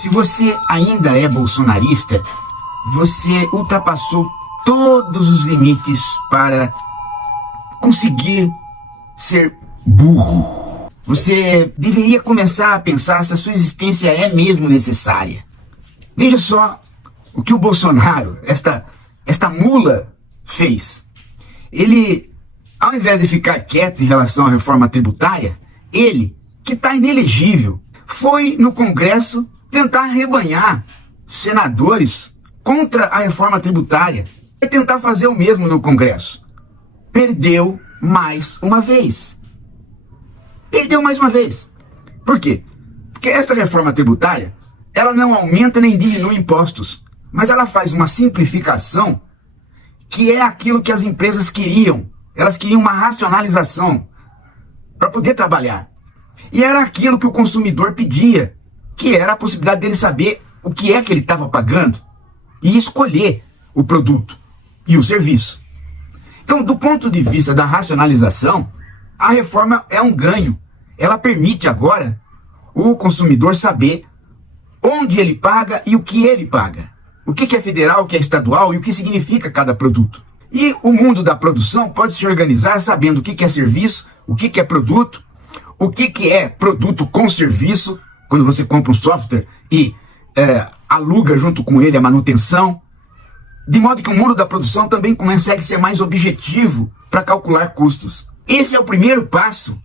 Se você ainda é bolsonarista, você ultrapassou todos os limites para conseguir ser burro. Você deveria começar a pensar se a sua existência é mesmo necessária. Veja só o que o Bolsonaro, esta mula, fez. Ele, ao invés de ficar quieto em relação à reforma tributária, ele, que está inelegível, foi no Congresso tentar arrebanhar senadores contra a reforma tributária e tentar fazer o mesmo no Congresso. Perdeu mais uma vez. Perdeu mais uma vez. Por quê? Porque esta reforma tributária, ela não aumenta nem diminui impostos, mas ela faz uma simplificação que é aquilo que as empresas queriam. Elas queriam uma racionalização para poder trabalhar. E era aquilo que o consumidor pedia, que era a possibilidade dele saber o que é que ele estava pagando e escolher o produto e o serviço. Então, do ponto de vista da racionalização, a reforma é um ganho. Ela permite agora o consumidor saber onde ele paga e o que ele paga. O que é federal, o que é estadual e o que significa cada produto. E o mundo da produção pode se organizar sabendo o que é serviço, o que é produto, o que é produto com serviço, quando você compra um software e aluga junto com ele a manutenção, de modo que o mundo da produção também consegue ser mais objetivo para calcular custos. Esse é o primeiro passo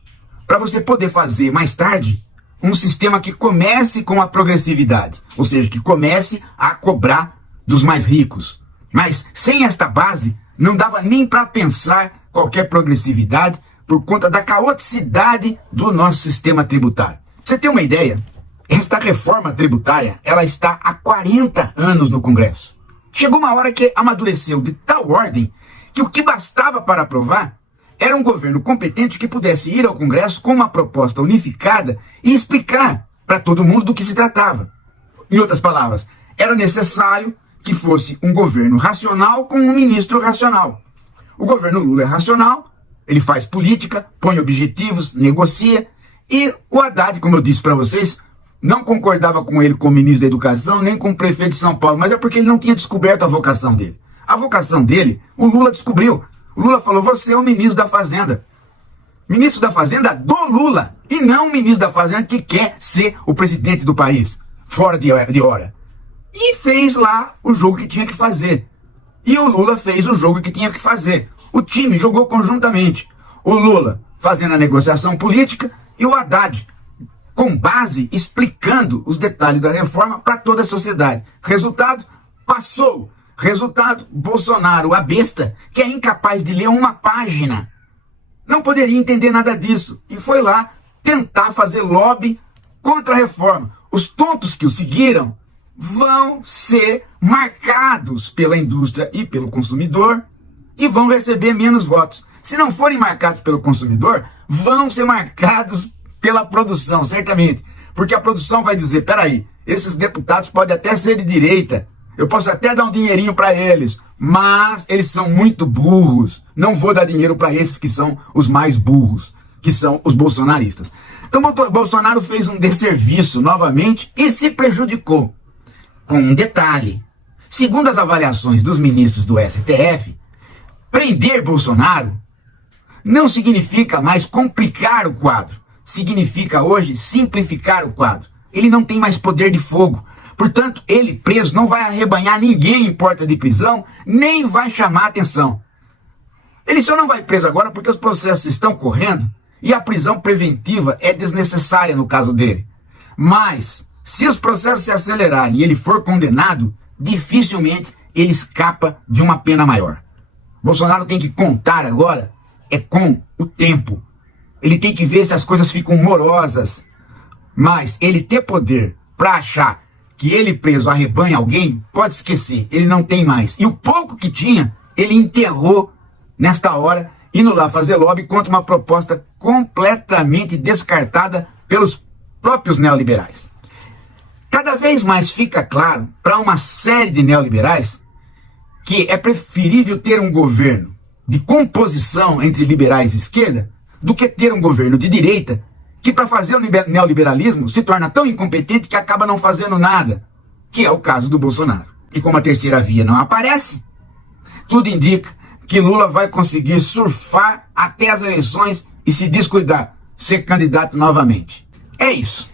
para você poder fazer mais tarde um sistema que comece com a progressividade, ou seja, que comece a cobrar dos mais ricos. Mas sem esta base, não dava nem para pensar qualquer progressividade por conta da caoticidade do nosso sistema tributário. Você tem uma ideia? Esta reforma tributária, ela está há 40 anos no Congresso. Chegou uma hora que amadureceu de tal ordem que o que bastava para aprovar era um governo competente que pudesse ir ao Congresso com uma proposta unificada e explicar para todo mundo do que se tratava. Em outras palavras, era necessário que fosse um governo racional com um ministro racional. O governo Lula é racional, ele faz política, põe objetivos, negocia, e o Haddad, como eu disse para vocês, não concordava com ele como ministro da Educação, nem com o prefeito de São Paulo, mas é porque ele não tinha descoberto a vocação dele. A vocação dele, o Lula descobriu. O Lula falou, você é o ministro da Fazenda. Ministro da Fazenda do Lula, e não o ministro da Fazenda que quer ser o presidente do país, fora de hora. E fez lá o jogo que tinha que fazer. E o Lula fez o jogo que tinha que fazer. O time jogou conjuntamente. O Lula fazendo a negociação política e o Haddad com base explicando os detalhes da reforma para toda a sociedade. Resultado, passou. Resultado, Bolsonaro, a besta, que é incapaz de ler uma página, não poderia entender nada disso e foi lá tentar fazer lobby contra a reforma. Os tontos que o seguiram vão ser marcados pela indústria e pelo consumidor e vão receber menos votos. Se não forem marcados pelo consumidor, vão ser marcados pela produção, certamente. Porque a produção vai dizer, peraí, esses deputados podem até ser de direita, eu posso até dar um dinheirinho para eles, mas eles são muito burros. Não vou dar dinheiro para esses que são os mais burros, que são os bolsonaristas. Então Bolsonaro fez um desserviço novamente e se prejudicou. Com um detalhe, segundo as avaliações dos ministros do STF, prender Bolsonaro não significa mais complicar o quadro, significa hoje simplificar o quadro. Ele não tem mais poder de fogo, portanto, ele preso não vai arrebanhar ninguém em porta de prisão, nem vai chamar atenção. Ele só não vai preso agora porque os processos estão correndo e a prisão preventiva é desnecessária no caso dele. Mas, se os processos se acelerarem e ele for condenado, dificilmente ele escapa de uma pena maior. Bolsonaro tem que contar agora com o tempo. Ele tem que ver se as coisas ficam morosas. Mas ele ter poder para achar que ele preso arrebanha alguém, pode esquecer, ele não tem mais. E o pouco que tinha, ele enterrou nesta hora, indo lá fazer lobby contra uma proposta completamente descartada pelos próprios neoliberais. Cada vez mais fica claro para uma série de neoliberais que é preferível ter um governo de composição entre liberais e esquerda do que ter um governo de direita que para fazer o neoliberalismo se torna tão incompetente que acaba não fazendo nada, que é o caso do Bolsonaro. E como a terceira via não aparece, tudo indica que Lula vai conseguir surfar até as eleições e, se descuidar, ser candidato novamente. É isso.